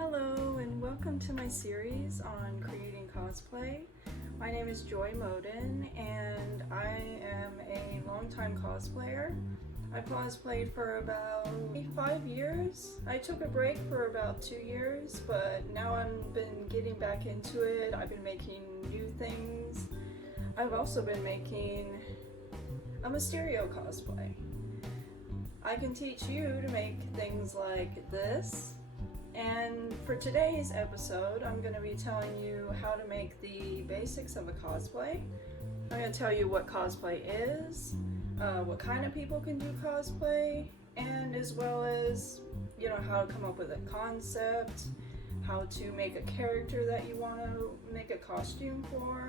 Hello and welcome to my series on creating cosplay. My name is Joy Moden and I am a longtime cosplayer. I cosplayed for about 5 years. I took a break for about 2 years, but now I've been getting back into it. I've been making new things. I've also been making a Mysterio cosplay. I can teach you to make things like this. And for today's episode, I'm going to be telling you how to make the basics of a cosplay. I'm going to tell you what cosplay is, what kind of people can do cosplay, and as well as, how to come up with a concept, how to make a character that you want to make a costume for,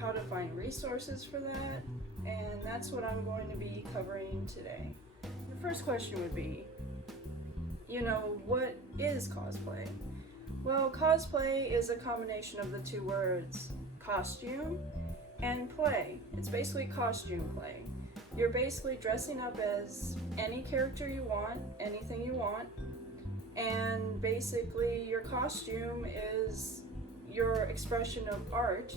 how to find resources for that, and that's what I'm going to be covering today. The first question would be, what is cosplay? Well, cosplay is a combination of the two words costume and play. It's basically costume play. You're basically dressing up as any character you want, anything you want, and basically your costume is your expression of art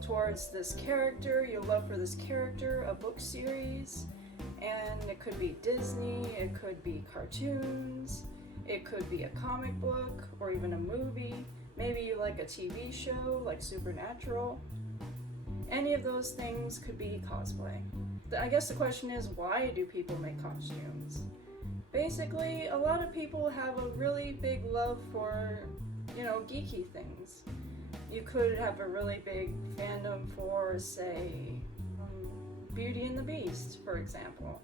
towards this character, your love for this character, a book series, and it could be Disney, it could be cartoons, it could be a comic book or even a movie. Maybe you like a TV show like Supernatural. Any of those things could be cosplay. I guess the question is, why do people make costumes? Basically, a lot of people have a really big love for, geeky things. You could have a really big fandom for, say, Beauty and the Beast, for example.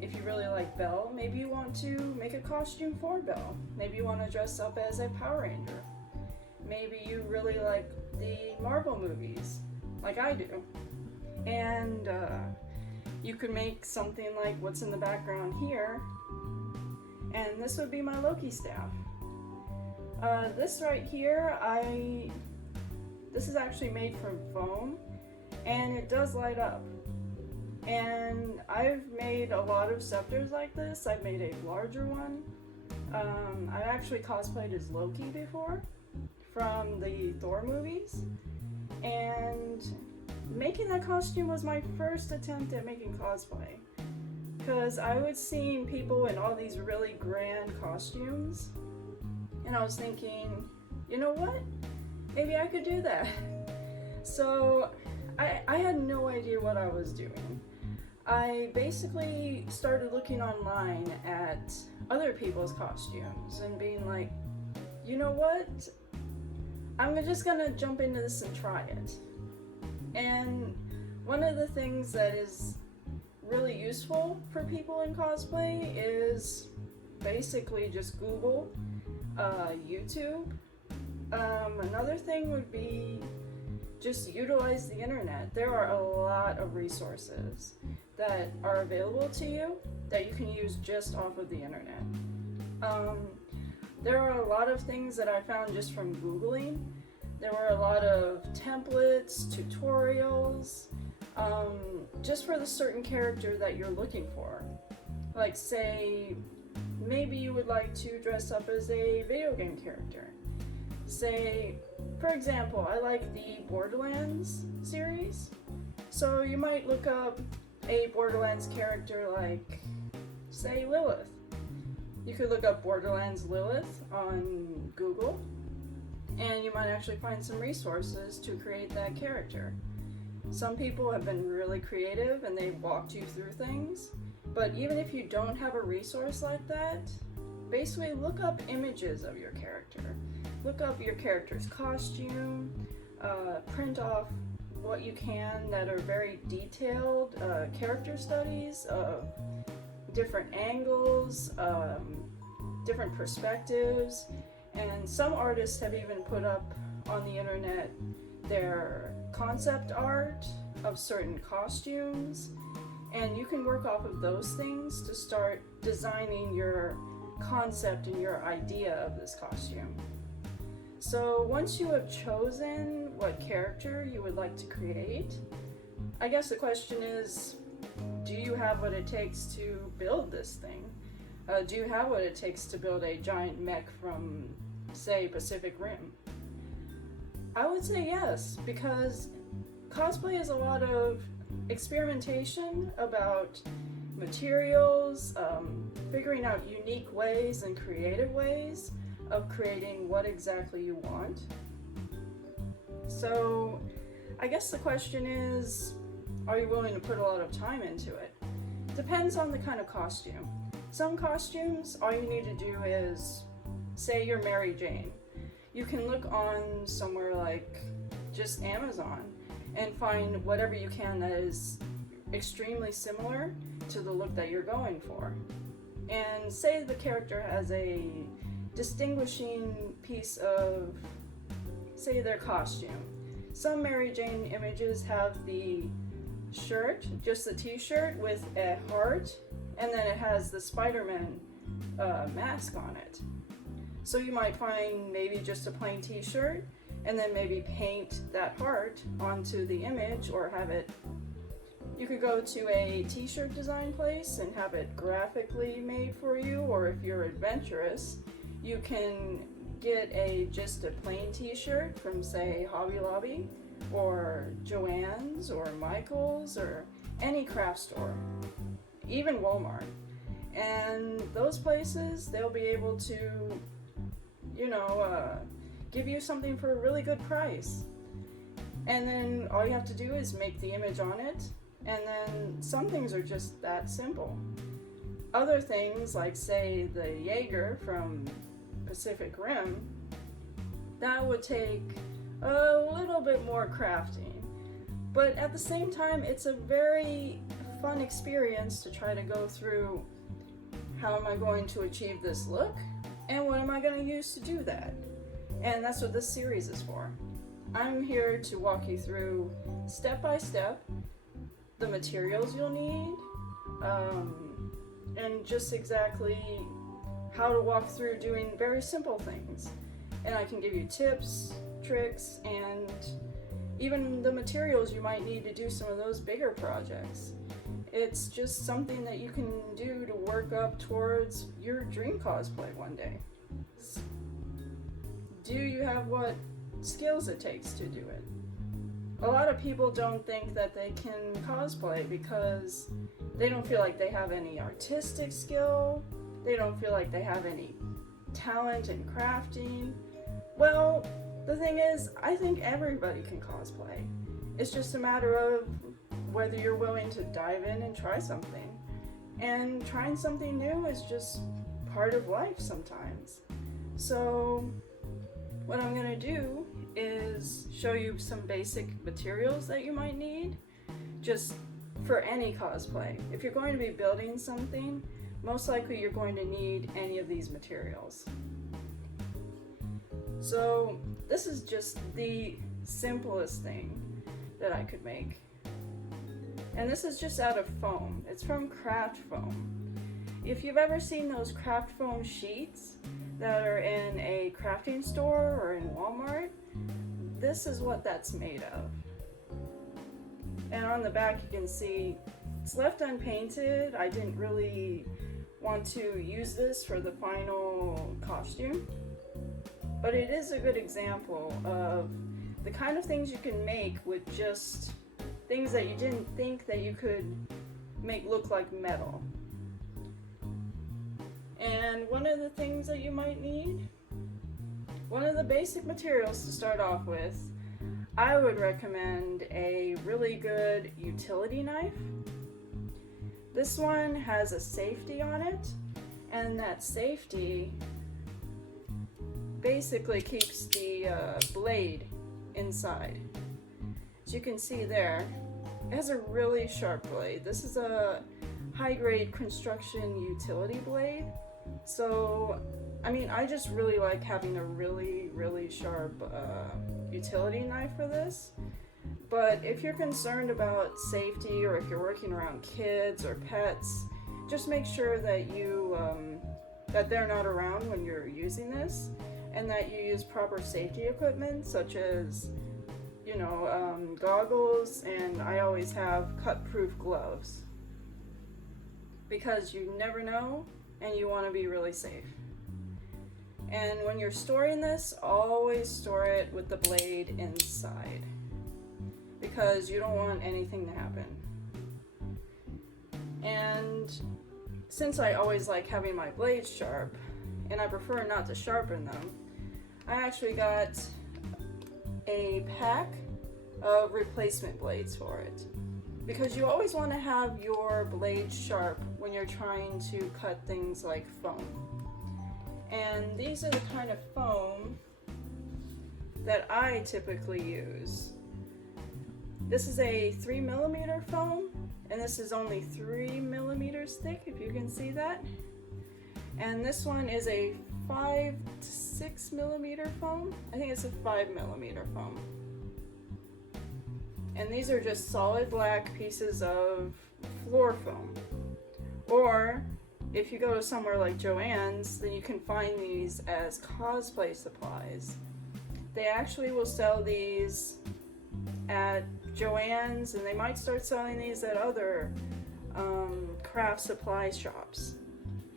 If you really like Belle, maybe you want to make a costume for Belle. Maybe you want to dress up as a Power Ranger. Maybe you really like the Marvel movies, like I do. And you could make something like what's in the background here. And this would be my Loki staff. This right here, this is actually made from foam, and it does light up. And I've made a lot of scepters like this. I've made a larger one. I actually cosplayed as Loki before from the Thor movies. And making that costume was my first attempt at making cosplay. Because I was seeing people in all these really grand costumes. And I was thinking, you know what? Maybe I could do that. So I had no idea what I was doing. I basically started looking online at other people's costumes and being like, you know what? I'm just gonna jump into this and try it. And one of the things that is really useful for people in cosplay is basically just Google, YouTube. Another thing would be just utilize the internet. There are a lot of resources that are available to you that you can use just off of the internet. There are a lot of things that I found just from Googling. There were a lot of templates, tutorials, just for the certain character that you're looking for. Like, say, maybe you would like to dress up as a video game character. Say, for example, I like the Borderlands series, so you might look up a Borderlands character like, say, Lilith. You could look up Borderlands Lilith on Google, and you might actually find some resources to create that character. Some people have been really creative and they've walked you through things, but even if you don't have a resource like that, basically look up images of your character. Look up your character's costume, print off what you can that are very detailed character studies of different angles, different perspectives, and some artists have even put up on the internet their concept art of certain costumes, and you can work off of those things to start designing your concept and your idea of this costume. So once you have chosen what character you would like to create, I guess the question is, do you have what it takes to build this thing? Do you have what it takes to build a giant mech from say, Pacific Rim? I would say yes, because cosplay is a lot of experimentation about materials, figuring out unique ways and creative ways of creating what exactly you want. So I guess the question is, are you willing to put a lot of time into it? Depends on the kind of costume. Some costumes, all you need to do is, say you're Mary Jane. You can look on somewhere like just Amazon and find whatever you can that is extremely similar to the look that you're going for. And say the character has a distinguishing piece of, say, their costume. Some Mary Jane images have the shirt, just the t-shirt with a heart, and then it has the Spider-Man mask on it. So you might find maybe just a plain t-shirt and then maybe paint that heart onto the image, or have it, you could go to a t-shirt design place and have it graphically made for you, or if you're adventurous, you can get just a plain t-shirt from, say, Hobby Lobby or Joann's or Michael's or any craft store, even Walmart. And those places, they'll be able to, give you something for a really good price. And then all you have to do is make the image on it, and then some things are just that simple. Other things, like say the Jaeger from Pacific Rim, that would take a little bit more crafting. But at the same time, it's a very fun experience to try to go through, how am I going to achieve this look? And what am I going to use to do that? And that's what this series is for. I'm here to walk you through, step by step, the materials you'll need, and just exactly how to walk through doing very simple things. And I can give you tips, tricks, and even the materials you might need to do some of those bigger projects. It's just something that you can do to work up towards your dream cosplay one day. Do you have what skills it takes to do it? A lot of people don't think that they can cosplay because they don't feel like they have any artistic skill, they don't feel like they have any talent in crafting. Well, the thing is, I think everybody can cosplay. It's just a matter of whether you're willing to dive in and try something. And trying something new is just part of life sometimes. So what I'm going to do is show you some basic materials that you might need just for any cosplay. If you're going to be building something, most likely you're going to need any of these materials. So this is just the simplest thing that I could make. And this is just out of foam. It's from craft foam. If you've ever seen those craft foam sheets that are in a crafting store or in Walmart, this is what that's made of. And on the back you can see it's left unpainted. I didn't really want to use this for the final costume, but it is a good example of the kind of things you can make with just things that you didn't think that you could make look like metal. And one of the things that you might need, one of the basic materials to start off with, I would recommend a really good utility knife. This one has a safety on it, and that safety basically keeps the blade inside. As you can see there, it has a really sharp blade. This is a high-grade construction utility blade. So, I just really like having a really, really sharp utility knife for this. But if you're concerned about safety, or if you're working around kids or pets, just make sure that that they're not around when you're using this, and that you use proper safety equipment, such as goggles, and I always have cut-proof gloves, because you never know and you want to be really safe. And when you're storing this, always store it with the blade inside, because you don't want anything to happen. And since I always like having my blades sharp, and I prefer not to sharpen them, I actually got a pack of replacement blades for it. Because you always want to have your blades sharp when you're trying to cut things like foam. And these are the kind of foam that I typically use. This is a 3mm foam, and this is only 3mm thick, if you can see that. And this one is a 5 to 6mm foam. I think it's a 5mm foam. And these are just solid black pieces of floor foam. Or if you go to somewhere like Joann's, then you can find these as cosplay supplies. They actually will sell these at Joann's, and they might start selling these at other craft supply shops.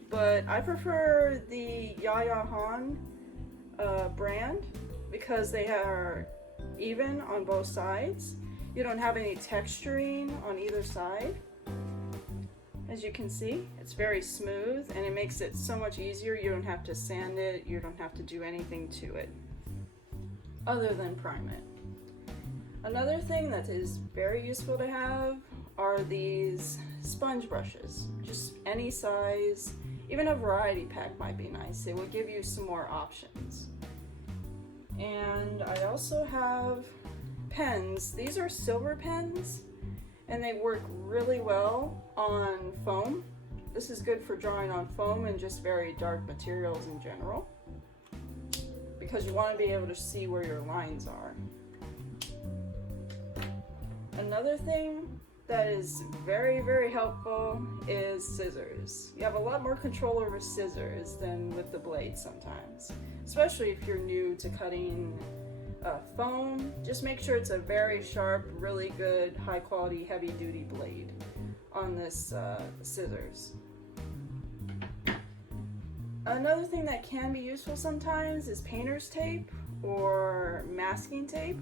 But I prefer the Yaya Han brand because they are even on both sides. You don't have any texturing on either side. As you can see, it's very smooth, and it makes it so much easier. You don't have to sand it, you don't have to do anything to it other than prime it. Another thing that is very useful to have are these sponge brushes. Just any size, even a variety pack might be nice. It will give you some more options. And I also have pens. These are silver pens, and they work really well on foam. This is good for drawing on foam and just very dark materials in general, because you want to be able to see where your lines are. Another thing that is very, very helpful is scissors. You have a lot more control over scissors than with the blade sometimes, especially if you're new to cutting foam. Just make sure it's a very sharp, really good, high quality, heavy duty blade on this scissors. Another thing that can be useful sometimes is painter's tape or masking tape.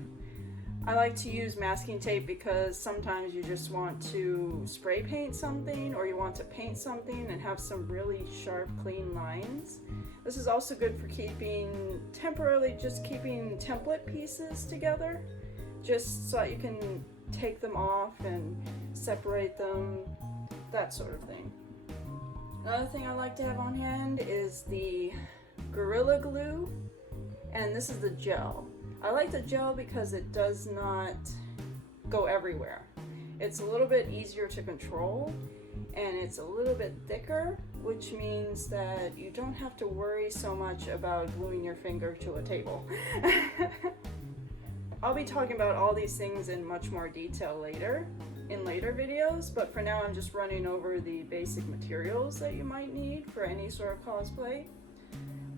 I like to use masking tape because sometimes you just want to spray paint something, or you want to paint something and have some really sharp, clean lines. This is also good for temporarily just keeping template pieces together, just so that you can take them off and separate them, that sort of thing. Another thing I like to have on hand is the Gorilla Glue, and this is the gel. I like the gel because it does not go everywhere. It's a little bit easier to control, and it's a little bit thicker, which means that you don't have to worry so much about gluing your finger to a table. I'll be talking about all these things in much more detail later, in later videos, but for now I'm just running over the basic materials that you might need for any sort of cosplay.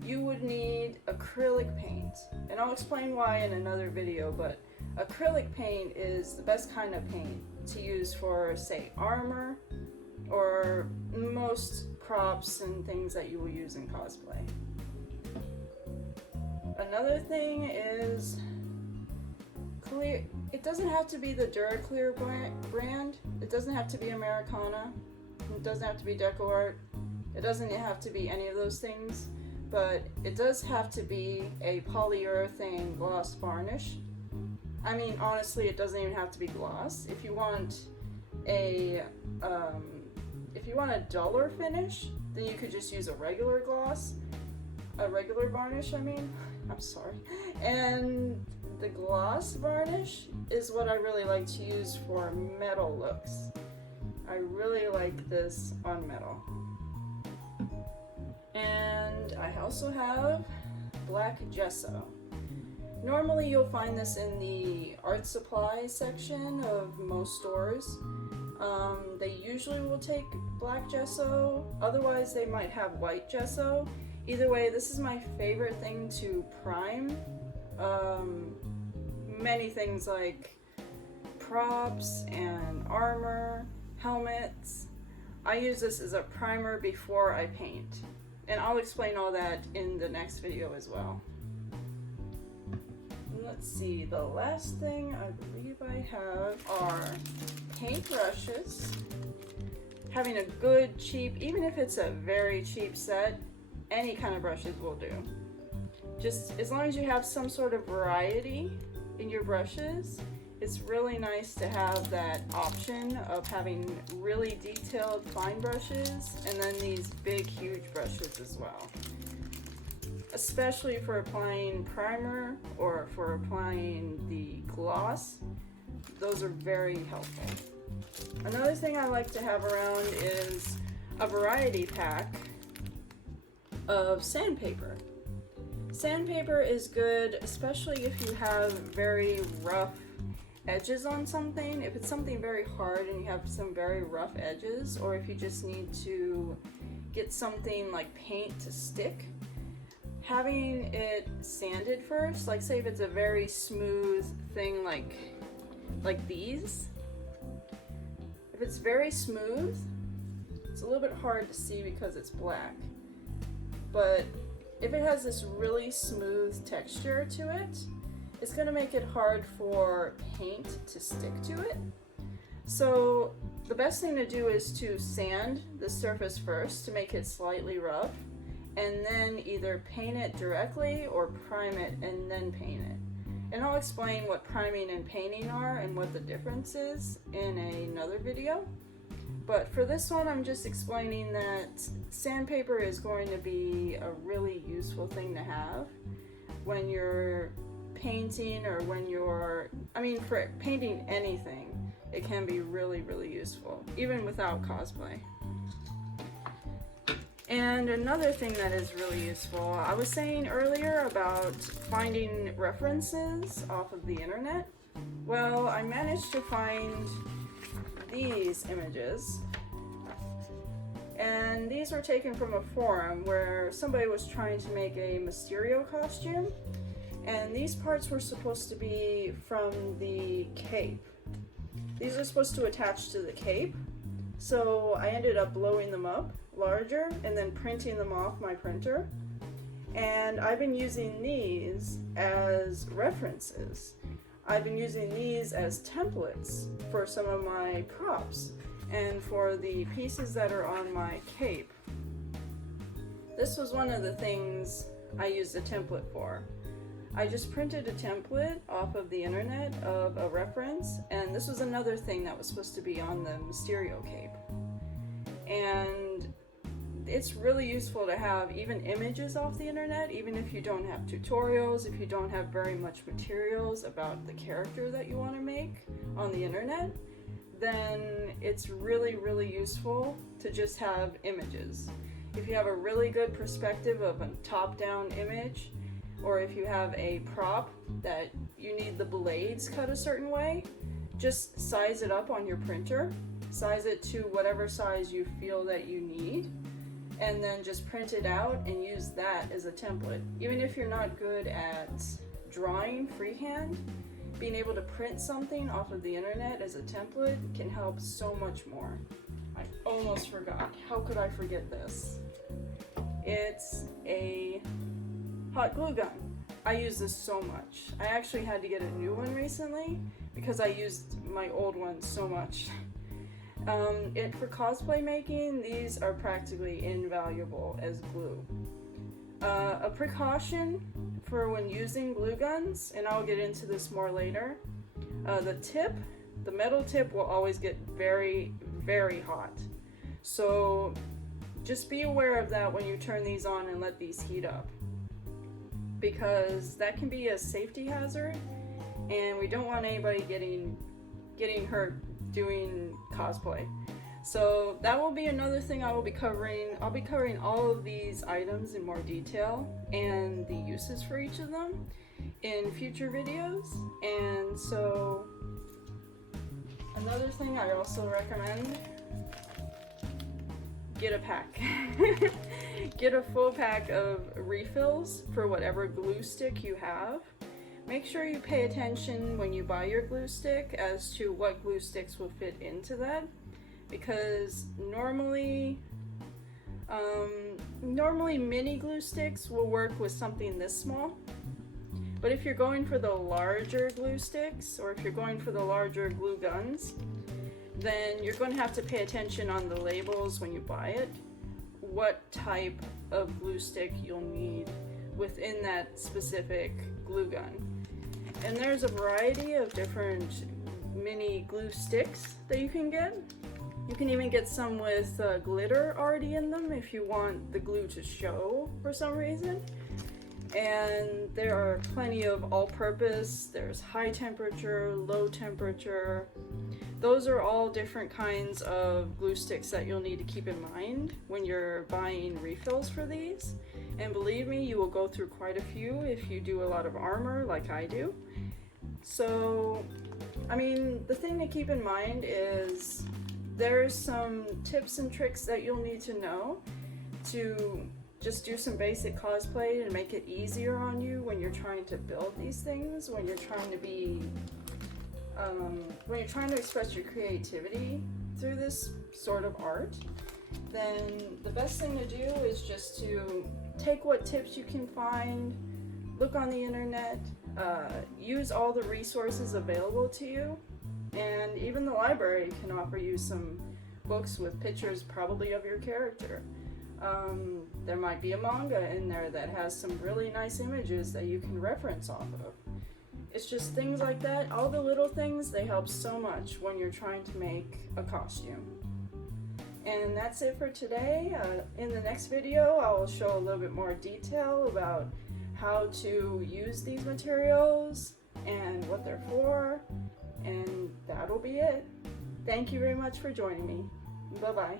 You would need acrylic paint, and I'll explain why in another video, but acrylic paint is the best kind of paint to use for, say, armor or most props and things that you will use in cosplay. Another thing is clear. It doesn't have to be the DuraClear brand. It doesn't have to be Americana. It doesn't have to be DecoArt. It doesn't have to be any of those things. But it does have to be a polyurethane gloss varnish. I mean, honestly, it doesn't even have to be gloss. If you want a duller finish, then you could just use a regular varnish. I'm sorry. And the gloss varnish is what I really like to use for metal looks. I really like this on metal. And I also have black gesso. Normally you'll find this in the art supply section of most stores. They usually will take black gesso, otherwise they might have white gesso. Either way, this is my favorite thing to prime. Many things like props and armor, helmets. I use this as a primer before I paint, And I'll explain all that in the next video as well. Let's see, the last thing I believe I have are paint brushes. Having a good, cheap, even if it's a very cheap set, any kind of brushes will do. Just as long as you have some sort of variety in your brushes, it's really nice to have that option of having really detailed fine brushes and then these big, huge brushes as well. Especially for applying primer or for applying the gloss, those are very helpful. Another thing I like to have around is a variety pack of sandpaper. Sandpaper is good, especially if you have very rough edges on something. If it's something very hard and you have some very rough edges, or if you just need to get something like paint to stick, having it sanded first, like say if it's a very smooth thing like these, if it's very smooth, it's a little bit hard to see because it's black, but if it has this really smooth texture to it, it's going to make it hard for paint to stick to it. So the best thing to do is to sand the surface first to make it slightly rough, and then either paint it directly or prime it and then paint it. And I'll explain what priming and painting are and what the difference is in another video. But for this one, I'm just explaining that sandpaper is going to be a really useful thing to have when you're painting, or when you're, for painting anything, it can be really, really useful, even without cosplay. And another thing that is really useful, I was saying earlier about finding references off of the internet. Well, I managed to find these images, and these were taken from a forum where somebody was trying to make a Mysterio costume, and these parts were supposed to be from the cape. These are supposed to attach to the cape, so I ended up blowing them up larger and then printing them off my printer, and I've been using these as references. I've been using these as templates for some of my props and for the pieces that are on my cape. This was one of the things I used a template for. I just printed a template off of the internet of a reference, and this was another thing that was supposed to be on the Mysterio cape. And it's really useful to have even images off the internet, even if you don't have tutorials, if you don't have very much materials about the character that you want to make on the internet, then it's really, really useful to just have images. If you have a really good perspective of a top-down image, or if you have a prop that you need the blades cut a certain way, just size it up on your printer, size it to whatever size you feel that you need, and then just print it out and use that as a template. Even if you're not good at drawing freehand, being able to print something off of the internet as a template can help so much more. I almost forgot. How could I forget this? It's a hot glue gun. I use this so much. I actually had to get a new one recently because I used my old one so much. For cosplay making, these are practically invaluable as glue. A precaution for when using glue guns, and I'll get into this more later, the metal tip will always get very, very hot. So just be aware of that when you turn these on and let these heat up, because that can be a safety hazard, and we don't want anybody getting hurt doing cosplay. So that will be another thing I will be covering. I'll be covering all of these items in more detail and the uses for each of them in future videos. And so another thing I also recommend, get a pack. Get a full pack of refills for whatever glue stick you have. Make sure you pay attention when you buy your glue stick as to what glue sticks will fit into that, because normally Normally mini glue sticks will work with something this small, but if you're going for the larger glue sticks, or if you're going for the larger glue guns, then you're going to have to pay attention on the labels when you buy it, what type of glue stick you'll need within that specific glue gun. And there's a variety of different mini glue sticks that you can get. You can even get some with glitter already in them if you want the glue to show for some reason. And there are plenty of all-purpose, there's high temperature, low temperature. Those are all different kinds of glue sticks that you'll need to keep in mind when you're buying refills for these. And believe me, you will go through quite a few if you do a lot of armor like I do. So, I mean, the thing to keep in mind is there's some tips and tricks that you'll need to know to just do some basic cosplay and make it easier on you when you're trying to build these things, when you're trying to be, when you're trying to express your creativity through this sort of art. Then the best thing to do is just to take what tips you can find, look on the internet, use all the resources available to you, and even the library can offer you some books with pictures probably of your character. There might be a manga in there that has some really nice images that you can reference off of. It's just things like that, all the little things, they help so much when you're trying to make a costume. And that's it for today. In the next video, I will show a little bit more detail about how to use these materials and what they're for, and that'll be it. Thank you very much for joining me. Bye-bye.